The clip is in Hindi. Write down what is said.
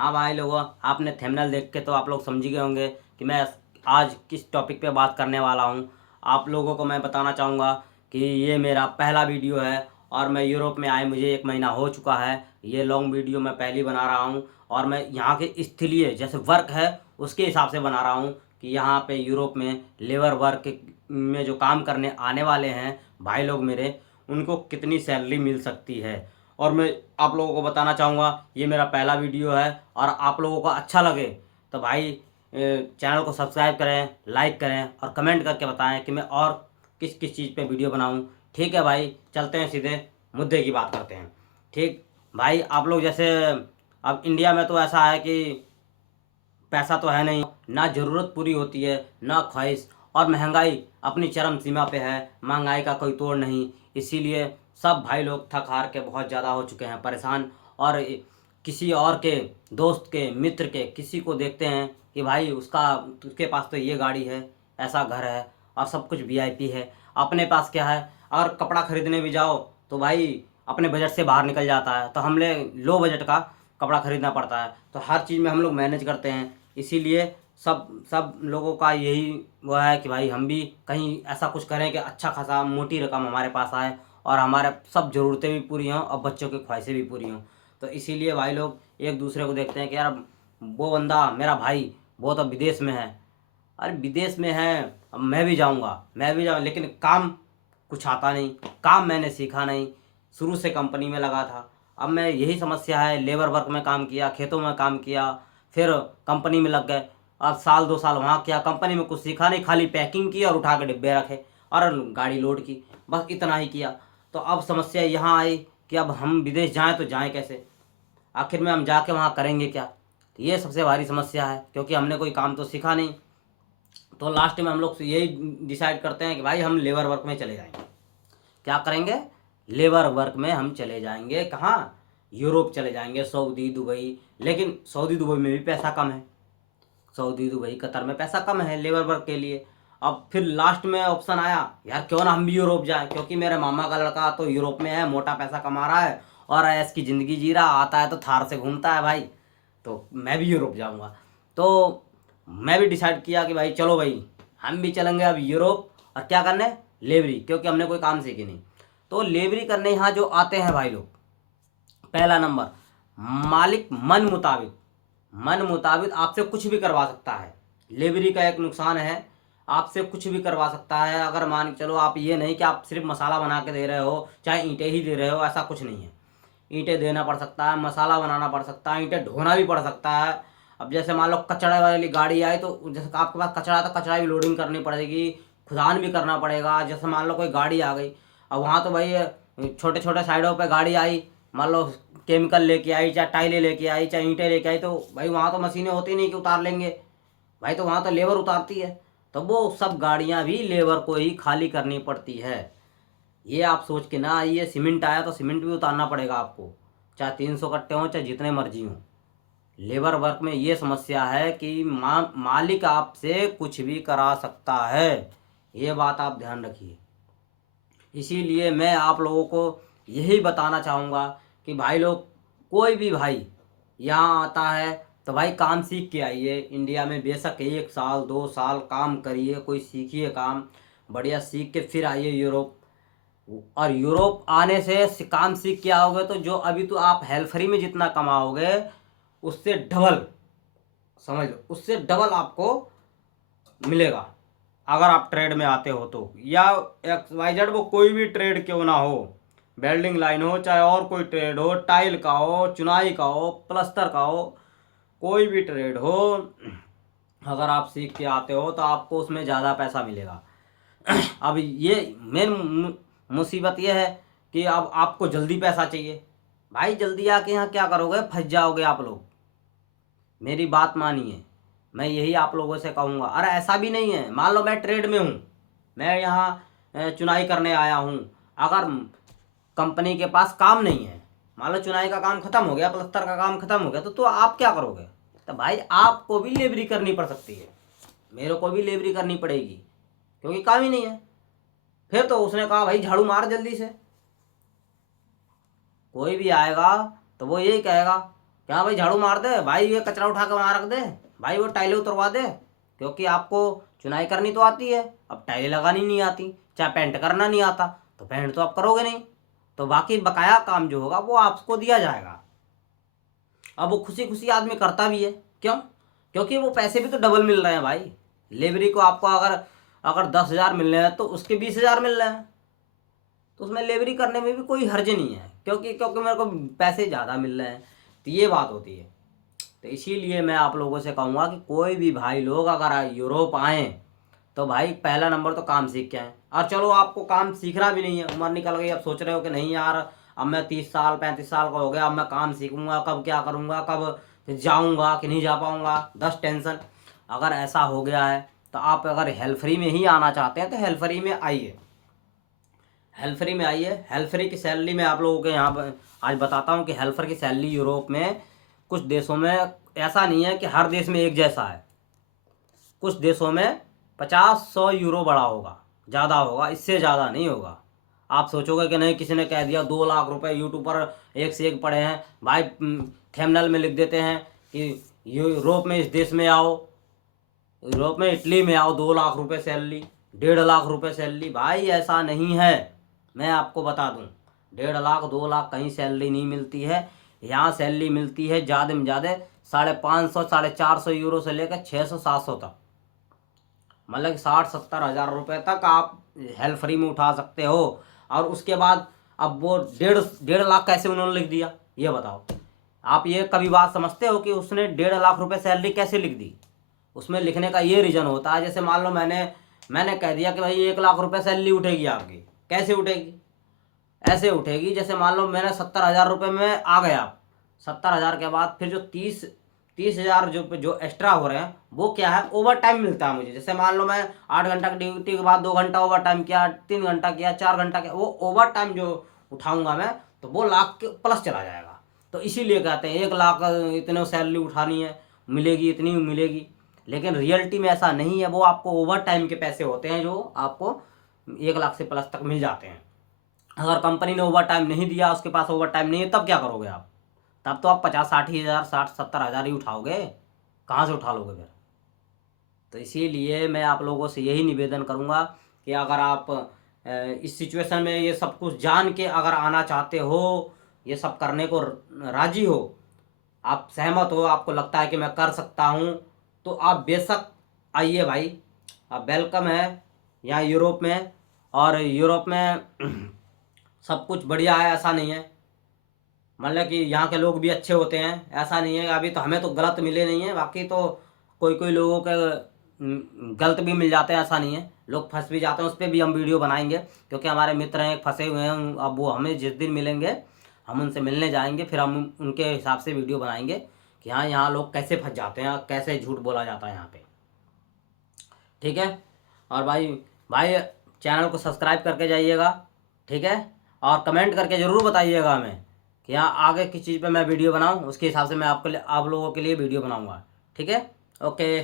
हाँ भाई लोगों, आपने थंबनेल देख के तो आप लोग समझ गए होंगे कि मैं आज किस टॉपिक पे बात करने वाला हूँ। आप लोगों को मैं बताना चाहूँगा कि ये मेरा पहला वीडियो है और मैं यूरोप में आए मुझे 1 महीना हो चुका है। ये लॉन्ग वीडियो मैं पहले बना रहा हूँ और मैं यहाँ के स्थलीय जैसे वर्क है उसके हिसाब से बना रहा हूँ कि यहाँ पे यूरोप में लेबर वर्क में जो काम करने आने वाले हैं भाई लोग मेरे, उनको कितनी सैलरी मिल सकती है। और मैं आप लोगों को बताना चाहूँगा ये मेरा पहला वीडियो है और आप लोगों को अच्छा लगे तो भाई चैनल को सब्सक्राइब करें, लाइक करें और कमेंट करके बताएं कि मैं और किस किस चीज़ पे वीडियो बनाऊं। ठीक है भाई, चलते हैं सीधे मुद्दे की बात करते हैं। ठीक भाई, आप लोग जैसे अब इंडिया में तो ऐसा है कि पैसा तो है नहीं, ना ज़रूरत पूरी होती है ना ख्वाहिश, और महंगाई अपनी चरम सीमा पे है। महंगाई का कोई तोड़ नहीं, इसीलिए सब भाई लोग थक हार के बहुत ज़्यादा हो चुके हैं परेशान। और किसी और के दोस्त के मित्र के किसी को देखते हैं कि भाई उसके पास तो ये गाड़ी है, ऐसा घर है और सब कुछ वीआईपी है। अपने पास क्या है? अगर कपड़ा खरीदने भी जाओ तो भाई अपने बजट से बाहर निकल जाता है, तो हमने लो बजट का कपड़ा खरीदना पड़ता है। तो हर चीज़ में हम लोग मैनेज करते हैं, इसीलिए सब सब लोगों का यही वो है कि भाई हम भी कहीं ऐसा कुछ करें कि अच्छा खासा मोटी रकम हमारे पास आए और हमारे सब ज़रूरतें भी पूरी हों और बच्चों की ख्वाहिशें भी पूरी हों। तो इसीलिए भाई लोग एक दूसरे को देखते हैं कि यार वो बंदा मेरा भाई वो तो विदेश में है। अरे विदेश में है, अब मैं भी जाऊँ, लेकिन काम कुछ आता नहीं, काम मैंने सीखा नहीं, शुरू से कंपनी में लगा था। अब मैं यही समस्या है, लेबर वर्क में काम किया, खेतों में काम किया, फिर कंपनी में लग गए। अब साल 2 साल वहाँ किया, कंपनी में कुछ सीखा नहीं, खाली पैकिंग की और उठा के डिब्बे रखे और गाड़ी लोड की, बस इतना ही किया। तो अब समस्या यहाँ आई कि अब हम विदेश जाएं तो जाएं कैसे, आखिर में हम जाके वहाँ करेंगे क्या। तो ये सबसे भारी समस्या है, क्योंकि हमने कोई काम तो सीखा नहीं। तो लास्ट में हम लोग यही डिसाइड करते हैं कि भाई हम लेबर वर्क में चले जाएंगे। क्या करेंगे? लेबर वर्क में हम चले जाएंगे। कहाँ? यूरोप चले जाएंगे, सऊदी दुबई। लेकिन सऊदी दुबई में भी पैसा कम है, सऊदी दुबई कतर में पैसा कम है लेबर वर्क के लिए। अब फिर लास्ट में ऑप्शन आया यार क्यों ना हम भी यूरोप जाएं, क्योंकि मेरे मामा का लड़का तो यूरोप में है, मोटा पैसा कमा रहा है और ऐश की ज़िंदगी जी रहा, आता है तो थार से घूमता है भाई, तो मैं भी यूरोप जाऊंगा। तो मैं भी डिसाइड किया कि भाई चलो भाई हम भी चलेंगे अब यूरोप। और क्या करने? लेबरी, क्योंकि हमने कोई काम सीखी नहीं। तो लेबरी करने यहाँ जो आते हैं भाई लोग, पहला नंबर, मालिक मन मुताबिक आपसे कुछ भी करवा सकता है। लेबरी का एक नुकसान है, आपसे कुछ भी करवा सकता है। अगर मान के चलो, आप ये नहीं कि आप सिर्फ मसाला बना के दे रहे हो, चाहे ईंटें ही दे रहे हो, ऐसा कुछ नहीं है। ईंटें देना पड़ सकता है, मसाला बनाना पड़ सकता है, ईंटें ढोना भी पड़ सकता है। अब जैसे मान लो कचड़ा वाली गाड़ी आई, तो जैसे आपके पास कचरा है तो कचरा भी लोडिंग करनी पड़ेगी, खुदान भी करना पड़ेगा। जैसे मान लो कोई गाड़ी आ गई, अब वहाँ तो भाई छोटे छोटे साइडों पे गाड़ी आई, मान लो केमिकल लेके आई, चाहे टाइलें लेके आई, चाहे ईंटें लेके आई, तो भाई वहाँ तो मशीनें होती नहीं कि उतार लेंगे भाई, तो वहाँ तो लेबर उतारती है। तो वो सब गाड़ियाँ भी लेबर को ही खाली करनी पड़ती है। ये आप सोच के ना आइए, सीमेंट आया तो सीमेंट भी उतारना पड़ेगा आपको, चाहे 300 कट्टे हों चाहे जितने मर्जी हों। लेबर वर्क में ये समस्या है कि मालिक आपसे कुछ भी करा सकता है, ये बात आप ध्यान रखिए। इसीलिए मैं आप लोगों को यही बताना चाहूँगा कि भाई लोग, कोई भी भाई यहाँ आता है तो भाई काम सीख के आइए। इंडिया में बेशक 1 साल 2 साल काम करिए, कोई सीखिए काम, बढ़िया सीख के फिर आइए यूरोप। और यूरोप आने से काम सीख के आओगे तो जो अभी तो आप हेल्फरी में जितना कमाओगे उससे डबल, समझ लो उससे डबल आपको मिलेगा अगर आप ट्रेड में आते हो तो। या एक्स वाई जेड वो कोई भी ट्रेड क्यों ना हो, वेल्डिंग लाइन हो चाहे और कोई ट्रेड हो, टाइल का हो, चुनाई का हो, प्लस्तर का हो, कोई भी ट्रेड हो, अगर आप सीख के आते हो तो आपको उसमें ज़्यादा पैसा मिलेगा। अब ये मेन मुसीबत ये है कि अब आपको जल्दी पैसा चाहिए। भाई जल्दी आके यहाँ क्या करोगे? फंस जाओगे आप लोग, मेरी बात मानिए। मैं यही आप लोगों से कहूँगा। अरे ऐसा भी नहीं है, मान लो मैं ट्रेड में हूँ, मैं यहाँ चुनाई करने आया हूँ, अगर कंपनी के पास काम नहीं है, मान लो चुनाई का काम खत्म हो गया, प्लस्तर का काम खत्म हो गया, तो आप क्या करोगे? तो भाई आपको भी लेबरी करनी पड़ सकती है, मेरे को भी लेबरी करनी पड़ेगी, क्योंकि काम ही नहीं है। फिर तो उसने कहा भाई झाड़ू मार जल्दी से। कोई भी आएगा तो वो यही कहेगा क्या भाई झाड़ू मार दे भाई, ये कचरा उठा के वहाँ रख दे भाई, वो टाइलें उतरवा दे, क्योंकि आपको चुनाई करनी तो आती है, अब टाइलें लगानी नहीं आती, चाहे पेंट करना नहीं आता तो पेंट तो आप करोगे नहीं, तो बाकी बकाया काम जो होगा वो आपको दिया जाएगा। अब वो खुशी खुशी आदमी करता भी है, क्यों? क्योंकि वो पैसे भी तो डबल मिल रहे हैं भाई। लेबरी को आपको अगर अगर 10,000 मिल रहे हैं तो उसके 20,000 मिल रहे हैं, तो उसमें लेबरी करने में भी कोई हर्ज नहीं है, क्योंकि क्योंकि मेरे को पैसे ज़्यादा मिल रहे हैं, तो ये बात होती है। तो इसीलिए मैं आप लोगों से कहूँगा कि कोई भी भाई लोग अगर यूरोप आएँ तो भाई पहला नंबर तो काम सीख के आएँ। और चलो आपको काम सीखना भी नहीं है, उम्र निकल गई, अब सोच रहे हो कि नहीं यार अब मैं 30 साल 35 साल का हो गया, अब मैं काम सीखूंगा, कब क्या करूँगा, कब फिर जाऊँगा कि नहीं जा पाऊँगा, 10 टेंशन। अगर ऐसा हो गया है तो आप अगर हेल्थ फ्री में ही आना चाहते हैं तो हेल्थ फ्री में आइए, हेल्थ फ्री में आइए। हेल्थ फ्री की सैलरी मैं आप लोगों के यहाँ पर आज बताता हूँ कि हेल्थ फ्री की सैलरी यूरोप में कुछ देशों में ऐसा नहीं है कि हर देश में एक जैसा है, कुछ देशों में 50-100 यूरो बड़ा होगा, ज़्यादा होगा, इससे ज़्यादा नहीं होगा। आप सोचोगे कि नहीं किसी ने कह दिया 2 लाख रुपए, यूट्यूब पर एक से एक पड़े हैं भाई, थंबनेल में लिख देते हैं कि यूरोप में इस देश में आओ, यूरोप में इटली में आओ, 2 लाख रुपए सैलरी, 1.5 लाख रुपए सैलरी। भाई ऐसा नहीं है, मैं आपको बता दूं, 1.5 लाख 2 लाख कहीं सैलरी नहीं मिलती है। यहाँ सैलरी मिलती है ज़्यादा में ज़्यादा 550 450 यूरो से लेकर 600-700 तक, मतलब 60-70 हज़ार रुपये तक आप हेल्थ फ्री में उठा सकते हो। और उसके बाद अब वो 1.5 लाख कैसे उन्होंने लिख दिया, ये बताओ। आप ये कभी बात समझते हो कि उसने 1.5 लाख रुपए सैलरी कैसे लिख दी? उसमें लिखने का ये रीज़न होता है, जैसे मान लो मैंने कह दिया कि भाई 1 लाख रुपए सैलरी उठेगी आपकी, कैसे उठेगी? ऐसे उठेगी जैसे मान लो मैंने 70,000 रुपये में आ गया, 70,000 के बाद फिर जो 30,000 जो एक्स्ट्रा हो रहे हैं वो क्या है, ओवर टाइम मिलता है मुझे। जैसे मान लो मैं 8 घंटा की ड्यूटी के बाद 2 घंटा ओवर टाइम किया, 3 घंटा किया, 4 घंटा किया, वो ओवर टाइम जो उठाऊंगा मैं तो वो लाख के प्लस चला जाएगा। तो इसीलिए कहते हैं 1 लाख इतने सैलरी उठानी है, मिलेगी इतनी मिलेगी, लेकिन रियलिटी में ऐसा नहीं है। वो आपको ओवर टाइम के पैसे होते हैं जो आपको 1 लाख से प्लस तक मिल जाते हैं। अगर कंपनी ने ओवर टाइम नहीं दिया, उसके पास ओवर टाइम नहीं है, तब क्या करोगे आप? तब तो आप 50-60 हज़ार 60-70 हज़ार ही उठाओगे, कहाँ से उठा लोगे फिर? तो इसीलिए मैं आप लोगों से यही निवेदन करूँगा कि अगर आप इस सिचुएशन में ये सब कुछ जान के अगर आना चाहते हो, ये सब करने को राजी हो, आप सहमत हो, आपको लगता है कि मैं कर सकता हूँ, तो आप बेशक आइए भाई, आप वेलकम है यहाँ यूरोप में। और यूरोप में सब कुछ बढ़िया है, ऐसा नहीं है, मतलब कि यहाँ के लोग भी अच्छे होते हैं, ऐसा नहीं है। अभी तो हमें तो गलत मिले नहीं है, बाकी तो कोई कोई लोगों के गलत भी मिल जाते हैं, ऐसा नहीं है, लोग फंस भी जाते हैं। उस पर भी हम वीडियो बनाएंगे, क्योंकि हमारे मित्र हैं फंसे हुए हैं, अब वो हमें जिस दिन मिलेंगे हम उनसे मिलने जाएंगे, फिर हम उनके हिसाब से वीडियो बनाएंगे कि हाँ यहाँ लोग कैसे फंस जाते हैं, कैसे झूठ बोला जाता है यहाँ पे, ठीक है। और भाई भाई चैनल को सब्सक्राइब करके जाइएगा, ठीक है, और कमेंट करके ज़रूर बताइएगा हमें कि यहाँ आगे किस चीज़ पे मैं वीडियो बनाऊँ, उसके हिसाब से मैं आप लोगों के लिए वीडियो बनाऊँगा, ठीक है। ओके।